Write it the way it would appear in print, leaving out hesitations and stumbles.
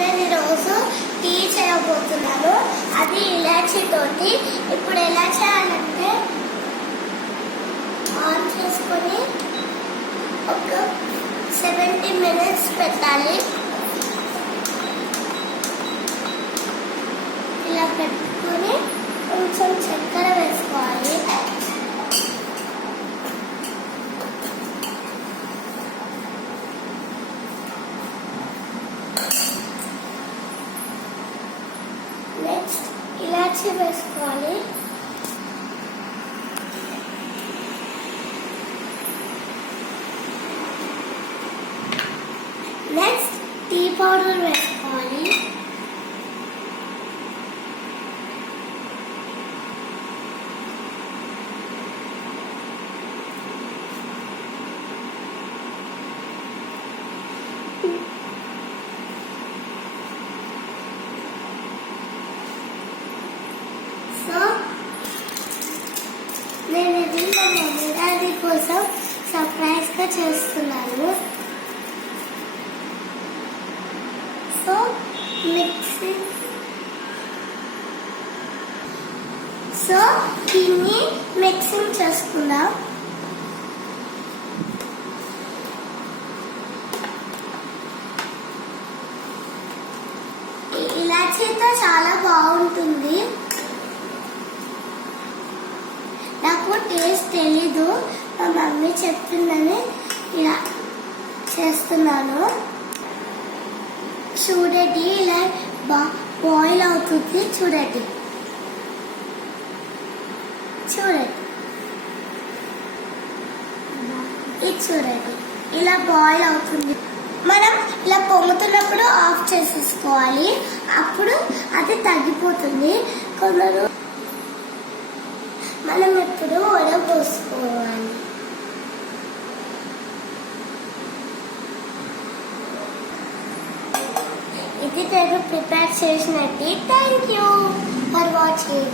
నేను ఈరోజు టీ చేయబోతున్నాను, అది ఇలాచీ తోటి. ఇప్పుడు ఎలా చేయాలంటే ఆన్ చేసుకొని ఒక 70 minutes పెట్టాలి. ఇలా పెట్టుకొని కొంచెం చక్కెర వేసుకోవాలి. నెక్స్ట్ ఇలాచీ వేసుకోవాలి. నెక్స్ట్ టీ పౌడర్ వేసుకోవాలి. సో నేను ఇది మా మమ్మీ డాడీ కోసం సర్ప్రైజ్గా చేస్తున్నాను. సో దీన్ని మిక్సింగ్ చేసుకుందాం. ఇలాచీతో చాలా బాగుంటుంది. నాకు టేస్ట్ తెలీదు, మా మమ్మీ చెప్తుందని ఇలా చేస్తున్నాను. చూడండి, ఇలా బాయిల్ అవుతుంది. చూడండి ఇది చూడండి, ఇలా బాయిల్ అవుతుంది. మనం ఇలా పొంగుతున్నప్పుడు ఆఫ్ చేసేసుకోవాలి, అప్పుడు అది తగ్గిపోతుంది. కొందరు మనం ఎప్పుడు వడపోసుకోవాలి. ఇది నేను ప్రిపేర్ చేసినట్టు. Thank you for watching.